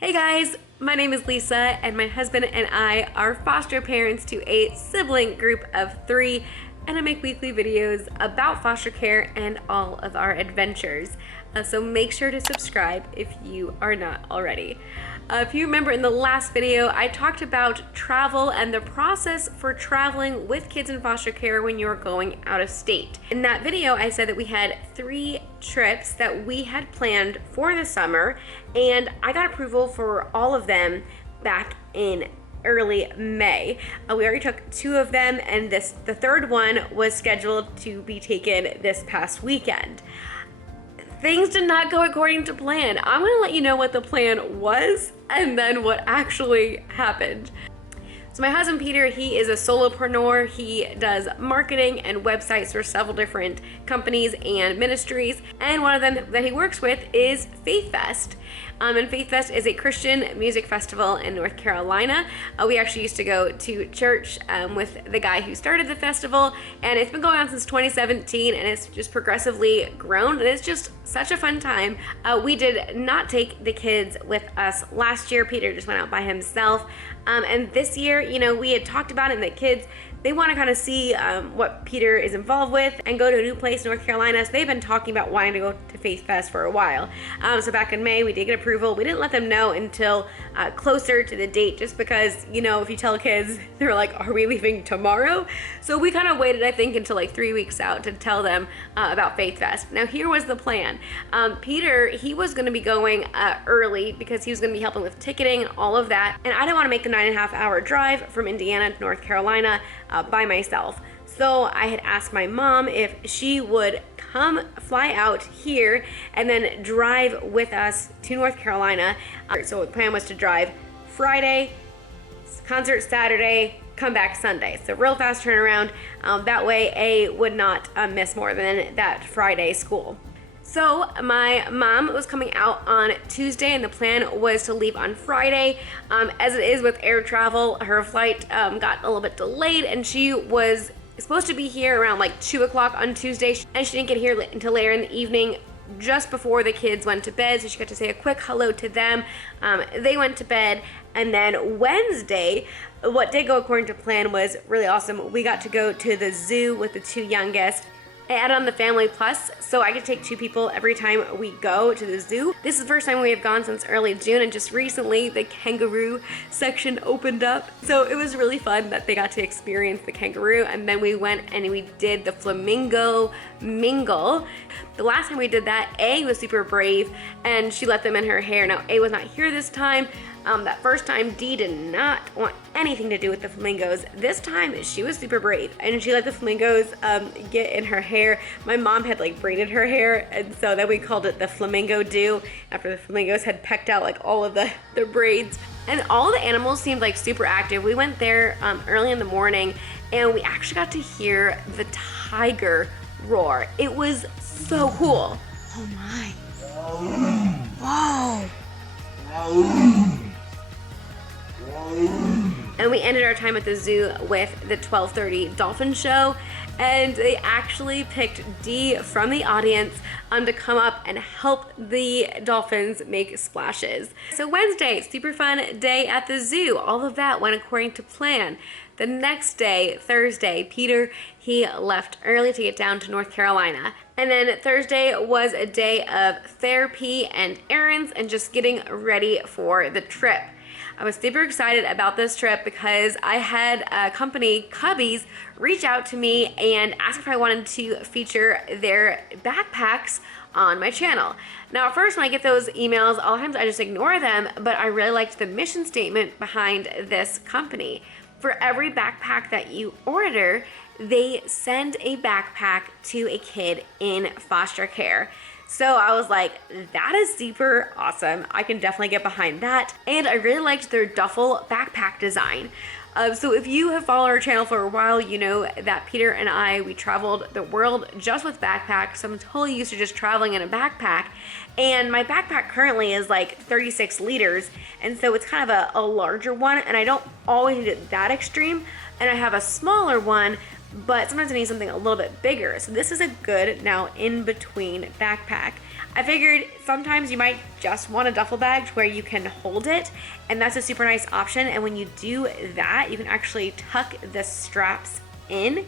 Hey guys, my name is Lisa and my husband and I are foster parents to a sibling group of 3, and I make weekly videos about foster care and all of our adventures. So make sure to subscribe if you are not already. If you remember in the last video, I talked about travel and the process for traveling with kids in foster care when you're going out of state. In that video, I said that we had 3 trips that we had planned for the summer, and I got approval for all of them back in early May. We already took 2 of them, and the third one was scheduled to be taken this past weekend. Things did not go according to plan. I'm gonna let you know what the plan was and then what actually happened. So my husband Peter, he is a solopreneur. He does marketing and websites for several different companies and ministries. And one of them that he works with is FaithFest. And FaithFest is a Christian music festival in North Carolina. We actually used to go to church with the guy who started the festival, and it's been going on since 2017, and it's just progressively grown, and it's just such a fun time. We did not take the kids with us last year. Peter just went out by himself. And this year, you know, we had talked about it, and the kids, they want to kind of see what Peter is involved with and go to a new place in North Carolina. So they've been talking about wanting to go to FaithFest for a while. So back in May, we did get approval. We didn't let them know until closer to the date, just because, you know, if you tell kids, they're like, are we leaving tomorrow? So we kind of waited, I think, until like 3 weeks out to tell them about FaithFest. Now, here was the plan. Peter, he was going to be going early because he was going to be helping with ticketing and all of that. And I didn't want to make the 9.5-hour drive from Indiana to North Carolina by myself. So I had asked my mom if she would come fly out here and then drive with us to North Carolina. So the plan was to drive Friday, concert Saturday, come back Sunday. So real fast turnaround. That way A would not miss more than that Friday school. So my mom was coming out on Tuesday, and the plan was to leave on Friday. As it is with air travel, her flight got a little bit delayed, and she was supposed to be here around like 2 o'clock on Tuesday, and she didn't get here until later in the evening, just before the kids went to bed, so she got to say a quick hello to them. They went to bed, and then Wednesday, what did go according to plan was really awesome. We got to go to the zoo with the 2 youngest. I added on the Family Plus, so I could take 2 people every time we go to the zoo. This is the first time we have gone since early June, and just recently the kangaroo section opened up. So it was really fun that they got to experience the kangaroo, and then we went and we did the flamingo mingle. The last time we did that, A was super brave, and she let them in her hair. Now, A was not here this time. That first time, D did not want anything to do with the flamingos. This time, she was super brave, and she let the flamingos get in her hair. My mom had like braided her hair, and so then we called it the flamingo do, after the flamingos had pecked out like all of the braids. And all the animals seemed like super active. We went there early in the morning, and we actually got to hear the tiger roar. It was so cool. Oh my. Whoa. And we ended our time at the zoo with the 12:30 dolphin show, and they actually picked D from the audience to come up and help the dolphins make splashes. So Wednesday, super fun day at the zoo. All of that went according to plan. The next day, Thursday, Peter, he left early to get down to North Carolina. And then Thursday was a day of therapy and errands and just getting ready for the trip. I was super excited about this trip because I had a company, Cubbies, reach out to me and ask if I wanted to feature their backpacks on my channel. Now, at first when I get those emails, a lot of times I just ignore them, but I really liked the mission statement behind this company. For every backpack that you order, they send a backpack to a kid in foster care. So I was like, that is super awesome. I can definitely get behind that. And I really liked their duffel backpack design. So if you have followed our channel for a while, you know that Peter and I, we traveled the world just with backpacks. So I'm totally used to just traveling in a backpack. And my backpack currently is like 36 liters. And so it's kind of a larger one, and I don't always need it that extreme. And I have a smaller one, but sometimes I need something a little bit bigger. So this is a good now in between backpack. I figured sometimes you might just want a duffel bag where you can hold it, and that's a super nice option. And when you do that, you can actually tuck the straps in.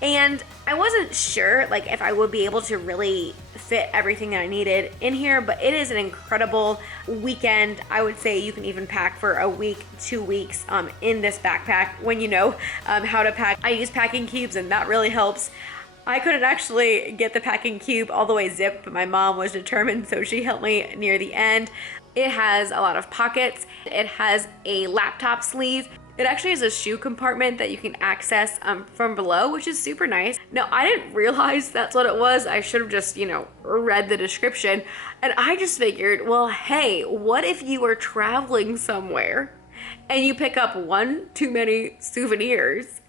And I wasn't sure like if I would be able to really fit everything that I needed in here, but it is an incredible weekend. I would say you can even pack for a week, 2 weeks in this backpack when you know how to pack. I use packing cubes and that really helps. I couldn't actually get the packing cube all the way zipped, but my mom was determined, so she helped me near the end. It has a lot of pockets. It has a laptop sleeve. It actually has a shoe compartment that you can access from below, which is super nice. Now, I didn't realize that's what it was. I should have just, read the description. And I just figured, well, hey, what if you were traveling somewhere and you pick up one too many souvenirs?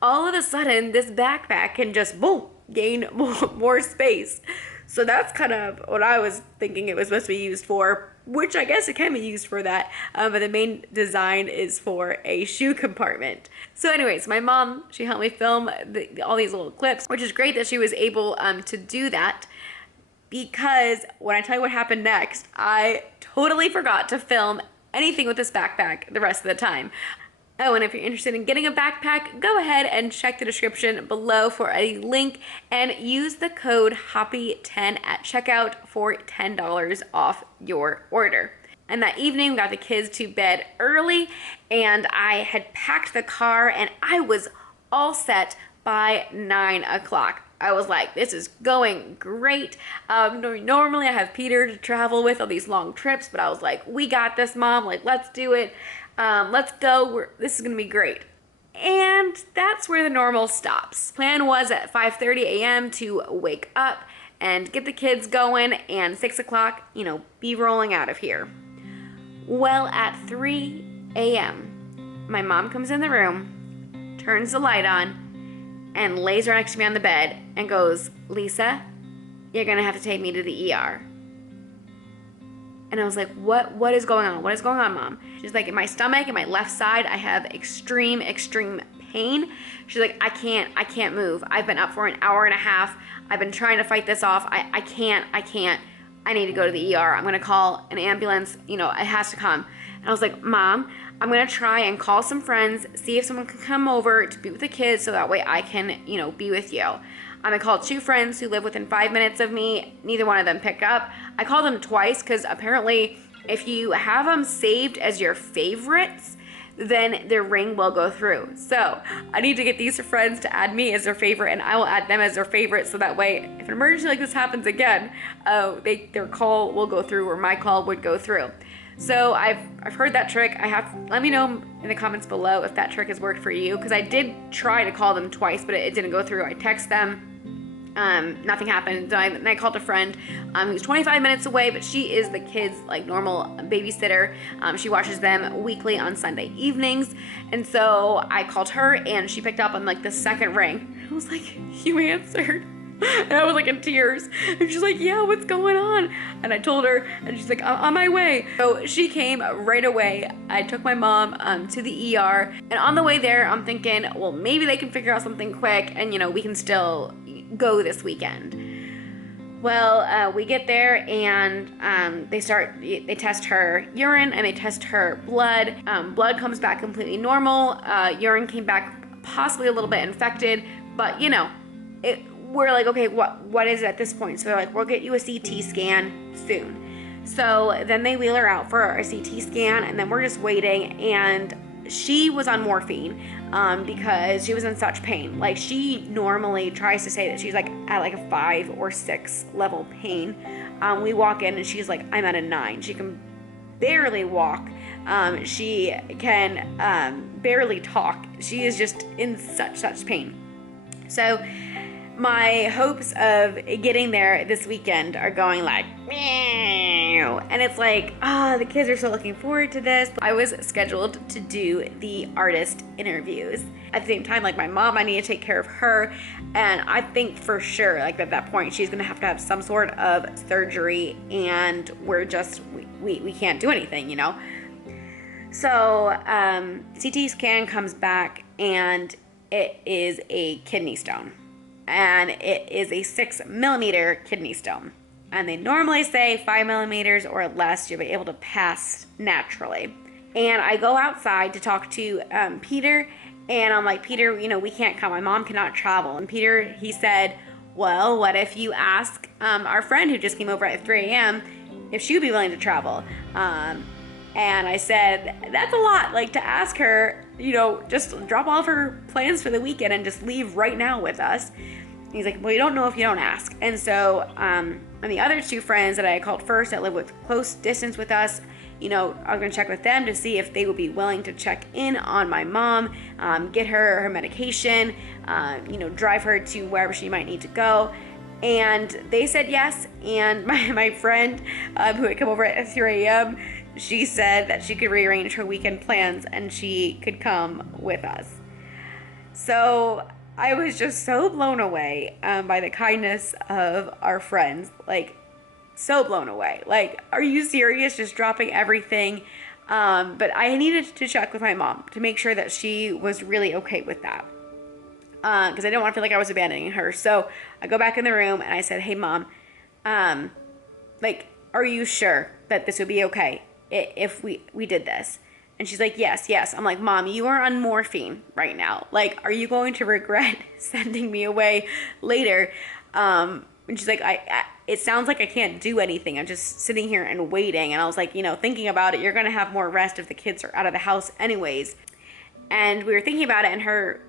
All of a sudden, this backpack can just, boom, gain more space. So that's kind of what I was thinking it was supposed to be used for, which I guess it can be used for that, but the main design is for a shoe compartment. So anyways, my mom, she helped me film all these little clips, which is great that she was able to do that, because when I tell you what happened next, I totally forgot to film anything with this backpack the rest of the time. Oh, and if you're interested in getting a backpack, go ahead and check the description below for a link and use the code HOPPY10 at checkout for $10 off your order. And that evening, we got the kids to bed early, and I had packed the car, and I was all set by 9 o'clock. I was like, this is going great. Normally I have Peter to travel with on these long trips, but I was like, we got this, Mom. Like, let's do it. Let's go. This is going to be great. And that's where the normal stops. Plan was at 5:30 a.m. to wake up and get the kids going, and 6 o'clock, be rolling out of here. Well, at 3 a.m., my mom comes in the room, turns the light on, and lays right next to me on the bed and goes, Lisa, you're going to have to take me to the ER. And I was like, what is going on? What is going on, Mom? She's like, in my stomach, in my left side, I have extreme pain. She's like, I can't move. I've been up for an hour and a half. I've been trying to fight this off. I can't. I need to go to the ER. I'm going to call an ambulance. It has to come. And I was like, Mom, I'm going to try and call some friends, see if someone can come over to be with the kids so that way I can, be with you. I called 2 friends who live within 5 minutes of me. Neither one of them picked up. I called them twice because apparently if you have them saved as your favorites, then their ring will go through. So I need to get these friends to add me as their favorite, and I will add them as their favorite, so that way if an emergency like this happens again, their call will go through, or my call would go through. So I've heard that trick. Let me know in the comments below if that trick has worked for you, because I did try to call them twice, but it didn't go through. I text them. Nothing happened. Then I called a friend who's 25 minutes away, but she is the kids' normal babysitter. She watches them weekly on Sunday evenings. And so I called her, and she picked up on the second ring. I was like, you answered. And I was in tears. And she's like, yeah, what's going on? And I told her, and she's like, I'm on my way. So she came right away. I took my mom to the ER. And on the way there, I'm thinking, well, maybe they can figure out something quick, and we can still go this weekend. Well, we get there, and they test her urine and they test her blood. Blood comes back completely normal. Urine came back possibly a little bit infected, but we're like, okay, what is it at this point? So they're like, we'll get you a CT scan soon. So then they wheel her out for a CT scan, and then we're just waiting, and she was on morphine because she was in such pain. She normally tries to say that she's at a 5 or 6 level pain. We walk in, and she's like, I'm at a 9. She can barely walk. She can barely talk. She is just in such pain. So my hopes of getting there this weekend are going meow. And it's the kids are so looking forward to this. I was scheduled to do the artist interviews. At the same time, my mom, I need to take care of her. And I think for sure, at that point, she's going to have some sort of surgery, and we can't do anything, So CT scan comes back, and it is a kidney stone. And it is a 6 millimeter kidney stone. And they normally say 5 millimeters or less, you'll be able to pass naturally. And I go outside to talk to Peter, and I'm like, Peter, we can't come. My mom cannot travel. And Peter, he said, well, what if you ask our friend who just came over at 3 a.m. if she would be willing to travel? And I said, that's a lot, to ask her, just drop all of her plans for the weekend and just leave right now with us. And he's like, well, you don't know if you don't ask. And so, and the other 2 friends that I called first that live with close distance with us, I was going to check with them to see if they would be willing to check in on my mom, get her medication, drive her to wherever she might need to go. And they said yes. And my friend who had come over at 3 a.m., she said that she could rearrange her weekend plans and she could come with us. So I was just so blown away by the kindness of our friends. So blown away. Are you serious? Just dropping everything. But I needed to check with my mom to make sure that she was really okay with that. Because I didn't want to feel like I was abandoning her. So I go back in the room and I said, hey, Mom, are you sure that this would be okay if we did this? And she's like, yes. I'm like, Mom, you are on morphine right now. Are you going to regret sending me away later? And she's like, it sounds like I can't do anything. I'm just sitting here and waiting. And I was like, thinking about it, you're going to have more rest if the kids are out of the house anyways. And we were thinking about it, and her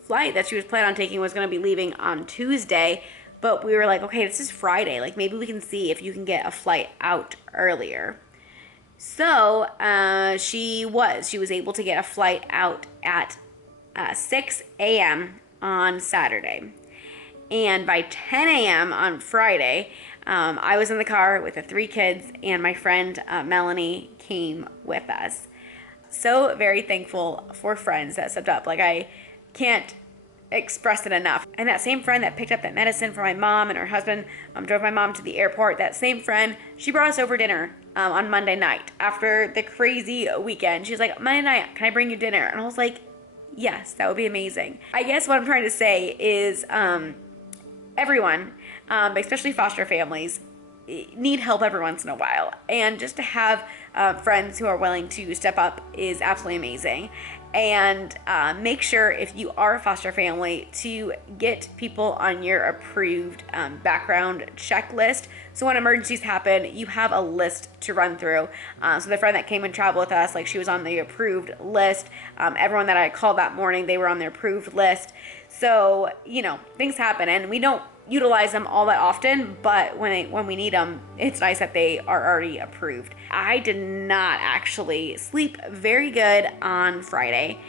flight that she was planning on taking was going to be leaving on Tuesday. But we were like, okay, this is Friday. Maybe we can see if you can get a flight out earlier. So she was able to get a flight out at 6 a.m. on Saturday. And by 10 a.m. on Friday, I was in the car with the 3 kids, and my friend Melanie came with us. So very thankful for friends that stepped up. I can't express it enough. And that same friend that picked up that medicine for my mom and her husband drove my mom to the airport. That same friend, she brought us over dinner on Monday night after the crazy weekend. She was like, Monday night, can I bring you dinner? And I was like, yes, that would be amazing. I guess what I'm trying to say is everyone, especially foster families, need help every once in a while. And just to have friends who are willing to step up is absolutely amazing. And make sure, if you are a foster family, to get people on your approved background checklist. So when emergencies happen, you have a list to run through. So the friend that came and traveled with us, she was on the approved list. Everyone that I called that morning, they were on their approved list. So, things happen, and we don't utilize them all that often, but when we need them, it's nice that they are already approved. I did not actually sleep very good on Friday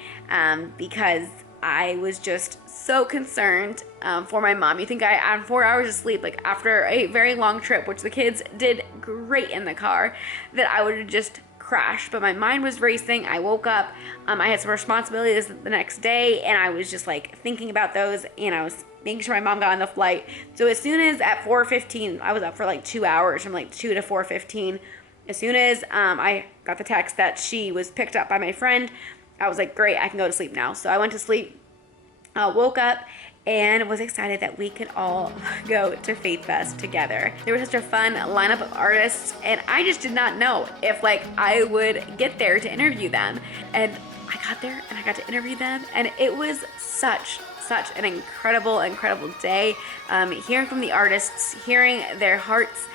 because I was just so concerned for my mom. You think I had 4 hours of sleep, after a very long trip, which the kids did great in the car, that I would have just crashed. But my mind was racing. I woke up, I had some responsibilities the next day, and I was just thinking about those, and I was making sure my mom got on the flight. So as soon as at 4:15, I was up for 2 hours, from 2 to 4:15. As soon as I got the text that she was picked up by my friend, I was like, great, I can go to sleep now. So I went to sleep, woke up, and was excited that we could all go to FaithFest together. There was such a fun lineup of artists, and I just did not know if I would get there to interview them. And I got there and I got to interview them, and it was such an incredible day. Hearing from the artists, hearing their hearts,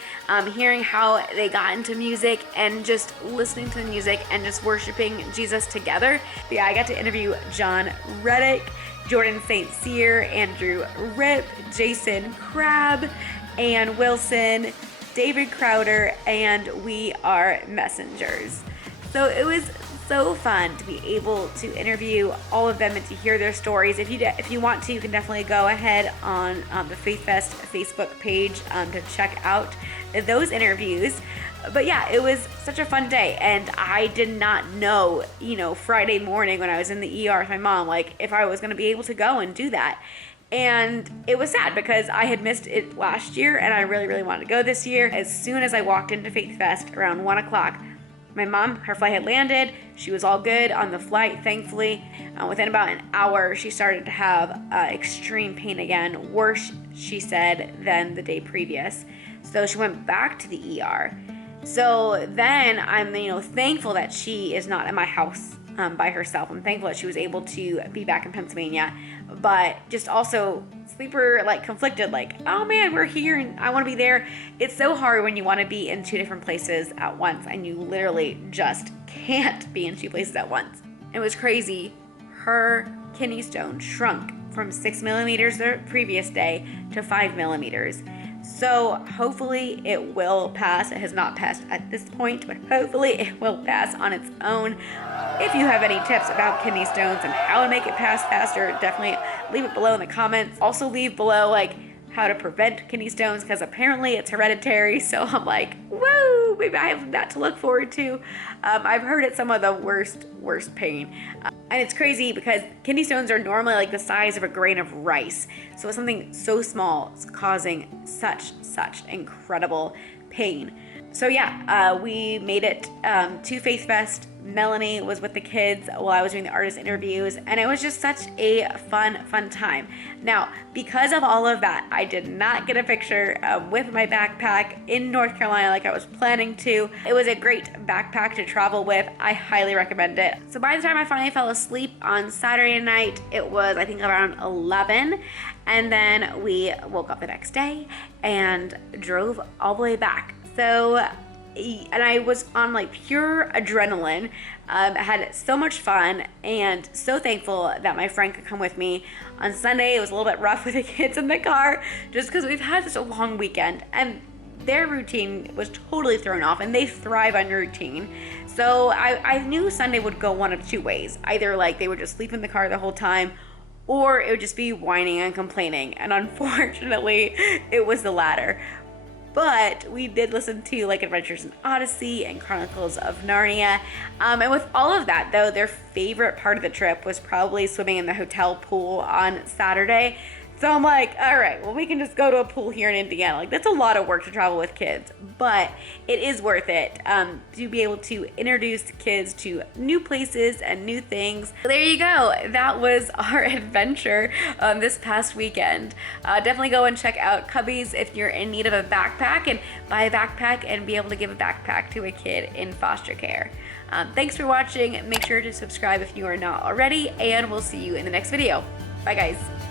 hearing how they got into music, and just listening to the music and just worshiping Jesus together. But yeah, I got to interview John Reddick, Jordan St. Cyr, Andrew Rip, Jason Crabb, Ann Wilson, David Crowder, and We Are Messengers. So it was so fun to be able to interview all of them and to hear their stories. If you want to, you can definitely go ahead on the FaithFest Facebook page to check out those interviews. But yeah, it was such a fun day, and I did not know, Friday morning when I was in the ER with my mom, if I was going to be able to go and do that. And it was sad because I had missed it last year, and I really, really wanted to go this year. As soon as I walked into FaithFest around 1 o'clock, my mom, her flight had landed. She was all good on the flight, thankfully. Within about an hour, she started to have extreme pain again, worse she said, than the day previous. So she went back to the ER. So then I'm, thankful that she is not at my house by herself. I'm thankful that she was able to be back in Pennsylvania, but just also super conflicted, oh man, we're here and I want to be there. It's so hard when you want to be in two different places at once and you literally just can't be in two places at once. It was crazy. Her kidney stone shrunk from 6 millimeters the previous day to 5 millimeters. So hopefully it will pass. It has not passed at this point, but hopefully it will pass on its own. If you have any tips about kidney stones and how to make it pass faster, definitely leave it below in the comments. Also leave below how to prevent kidney stones, because apparently it's hereditary. So I'm whoa, maybe I have that to look forward to. I've heard it's some of the worst pain. And it's crazy because kidney stones are normally the size of a grain of rice. So it's something so small is causing such incredible pain. So yeah, we made it to FaithFest. Melanie was with the kids while I was doing the artist interviews, and it was just such a fun time. Now, because of all of that, I did not get a picture with my backpack in North Carolina like I was planning to. It was a great backpack to travel with. I highly recommend it. So by the time I finally fell asleep on Saturday night, it was I think around 11, and then we woke up the next day and drove all the way back. So, and I was on pure adrenaline. Had so much fun and so thankful that my friend could come with me. On Sunday, it was a little bit rough with the kids in the car just because we've had such a long weekend and their routine was totally thrown off, and they thrive on routine. So I knew Sunday would go one of two ways. Either they would just sleep in the car the whole time, or it would just be whining and complaining. And unfortunately, it was the latter. But we did listen to Adventures in Odyssey and Chronicles of Narnia. And with all of that, though, their favorite part of the trip was probably swimming in the hotel pool on Saturday. So I'm all right, well, we can just go to a pool here in Indiana. That's a lot of work to travel with kids, but it is worth it to be able to introduce kids to new places and new things. So there you go. That was our adventure this past weekend. Definitely go and check out Cubbies if you're in need of a backpack, and buy a backpack and be able to give a backpack to a kid in foster care. Thanks for watching. Make sure to subscribe if you are not already, and we'll see you in the next video. Bye, guys.